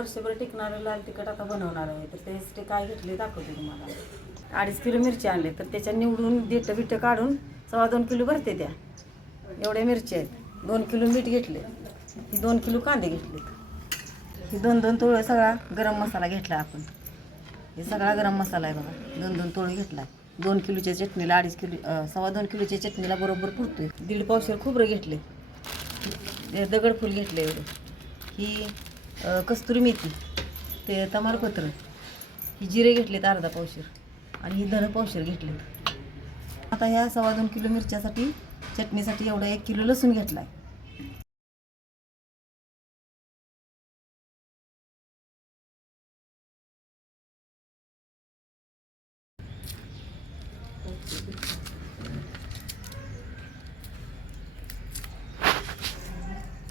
वर्षभर टिकणारं लाल तिखट आता बनवणार आहे. तर त्यासाठी काय घेतले दाखवते तुम्हाला. अडीच किलो मिरची आणले. तर त्याच्या निवडून देठं बिठं काढून सव्वा दोन किलो भरते त्या. एवढ्या मिरच्या आहेत. दोन किलो मीठ घेतले. ही दोन किलो कांदे घेतले. ही दोन दोन तोळं सगळा गरम मसाला घेतला आपण. हे सगळा गरम मसाला आहे बघा. दोन दोन तोळे घेतला. दोन किलोच्या चटणीला अडीच किलो सव्वा दोन किलोच्या चटणीला बरोबर पुरतोय. दीड पावशेर खोबरं घेतले. दगडफूल घेतले एवढं. ही कस्तुरी मेथी ते तमालपत्र ही जिरे घेतलेत अर्धा पावशेर आणि ही धन पावशेर घेतले आता ह्या सव्वा दोन किलो मिरच्यासाठी चटणीसाठी एवढा एक किलो लसूण घेतला आहे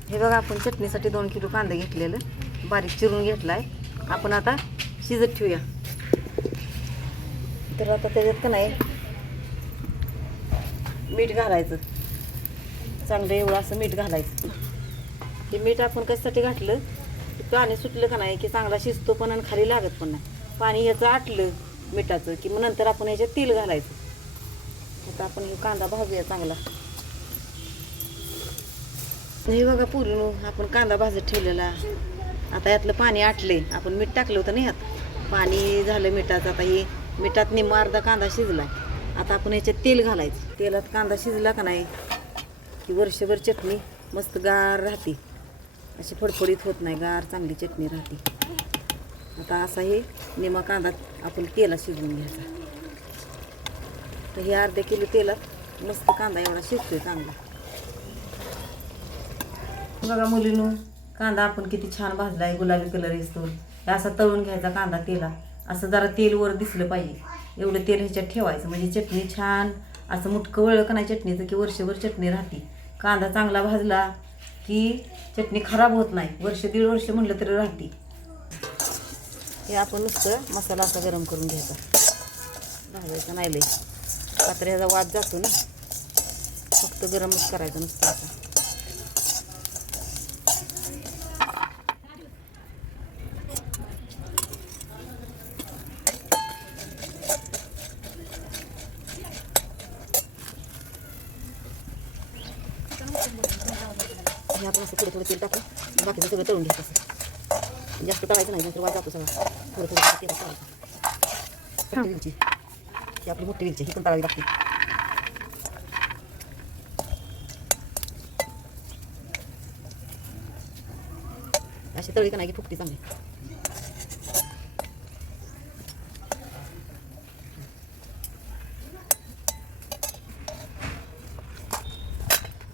हे बघा आपण चटणीसाठी दोन किलो कांदा घेतलेलं. बारीक चिरून घेतला आहे आपण आता शिजत ठेवूया. तर आता त्याच्यात का नाही मीठ घालायचं. चांगलं एवढं असं मीठ घालायचं. ते मीठ आपण कशासाठी घातलं? पाणी सुटलं का नाही की चांगला शिजतो पण आणि खाली लागत पण नाही. पाणी ह्याचं आटलं मिठाचं की मग नंतर आपण ह्याच्यात तेल घालायचं. आता आपण हे कांदा भाजूया चांगला. हे बघा पुरून आपण कांदा भाजत ठेवलेला. आता यातलं पाणी आटले. आपण मीठ टाकलं होतं ना यात. पाणी झालं मिठाचं. आता हे मिठात निम्मा अर्धा कांदा शिजला आता आपण ह्याच्यात तेल घालायचं. तेलात कांदा शिजला का नाही की वर्षभर चटणी मस्त गार राहते. अशी फडफडीत होत नाही गार चांगली चटणी राहते. आता असा हे निमा कांदा आपण तेलात शिजवून घ्यायचा. तर हे अर्ध्या किलो तेलात मस्त कांदा एवढा शिजतोय चांगला. बघा मुलीनो कांदा आपण किती छान भाजला आहे गुलाबी कलर येतो असा तळून घ्यायचा कांदा तेला. असं जरा तेल वर दिसलं पाहिजे. एवढं तेल ह्याच्यात ठेवायचं. म्हणजे चटणी छान असं मुटकं वळलं का नाही चटणीचं की वर्षभर चटणी राहते. कांदा चांगला भाजला की चटणी खराब होत नाही. वर्ष दीड वर्ष म्हटलं तरी राहते. हे आपण नुसतं मसाला असा गरम करून घ्यायचा. भाजायचा नाही लई. पात्र ह्याचा वाद जातो ना. फक्त गरमच करायचं नुसतं आता हे आपण असं थोडं थोडं तेल टाकून बाकीचं सगळं तळून घ्यायचं असं. जास्त तळायचं नाही नंतर वाज जातो सगळा. थोडं थोडं तेल तळायचं. विलची. ही आपली मोठी विलची ही पण तळावी लागते. अशी तळी का नाही की फुकटी चांगली.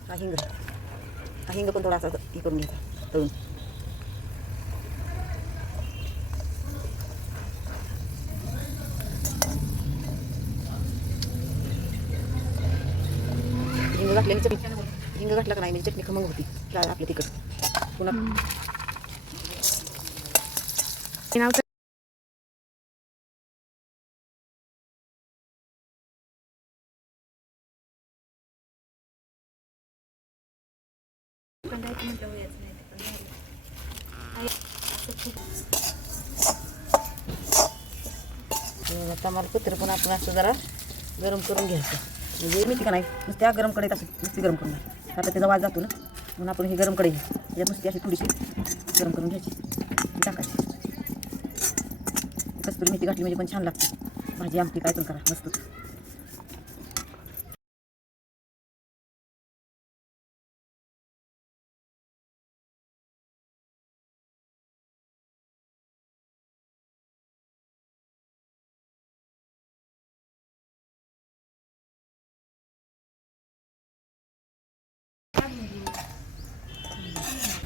हा हिंग. हा हिंग पण थोडासा हे करून घ्यायचा तळून हिंग घातल्याने चटणी हिंग घातला का नाही म्हणजे चटणी खमंग होती आपलं तिखट पुन्हा तमालपत्र पण. आपण असं जरा गरम करून घ्यायचं. म्हणजे मी का नाही? नुसत्या गरम कढईत अशी नुसती गरम करून आता त्याचा वाज जातो ना म्हणून आपण ही गरम कढई या नुसती अशी थोडीशी गरम करून घ्यायची. टाकायची. कस्तुरी मेथी घातली म्हणजे पण छान लागते. भाजी आमटी काय पण करा. मस्त.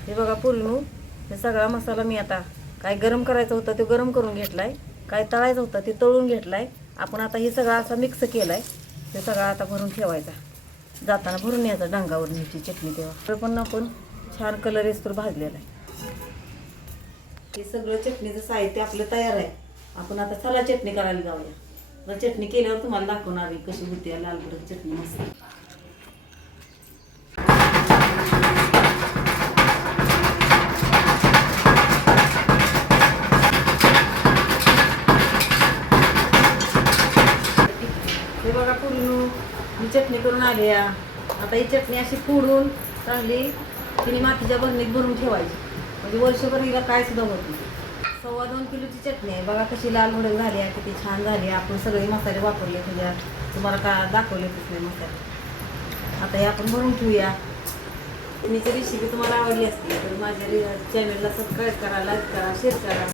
हे बघा पुलनू हे सगळा मसाला मी आता काय गरम करायचा होता तो गरम करून घेतलाय काय तळायचं होतं ते तळून घेतलाय. आपण आता हे सगळं असा मिक्स केलाय ते सगळं आता भरून ठेवायचा. जाताना भरून यायचा डांगावर न्यायची चटणी तेव्हा. तर पण आपण छान कलर येस्तोर भाजलेला आहे. हे सगळं चटणीचं साहित्य आपलं तयार आहे. आपण आता चला चटणी करायला जाऊया. चटणी केल्यावर तुम्हाला दाखवणार कशी होती लाल चटणी मस्त. चटणी करून आली या. आता ही चटणी अशी फोडून चांगली तिने मातीच्या बरणीत भरून ठेवायची. म्हणजे वर्षभर हिला काय सुद्धा होत नाही. सव्वा दोन किलोची चटणी आहे. बघा कशी लाल भडक झाली आहे किती छान झाली आपण सगळे मसाले वापरले तुझ्या तुम्हाला का दाखवले नाही मसाले? आता हे आपण भरून ठेवूया. चटणीची रेसिपी तुम्हाला आवडली असती तर माझ्या चॅनलला सबस्क्राईब करा लाईक करा शेअर करा.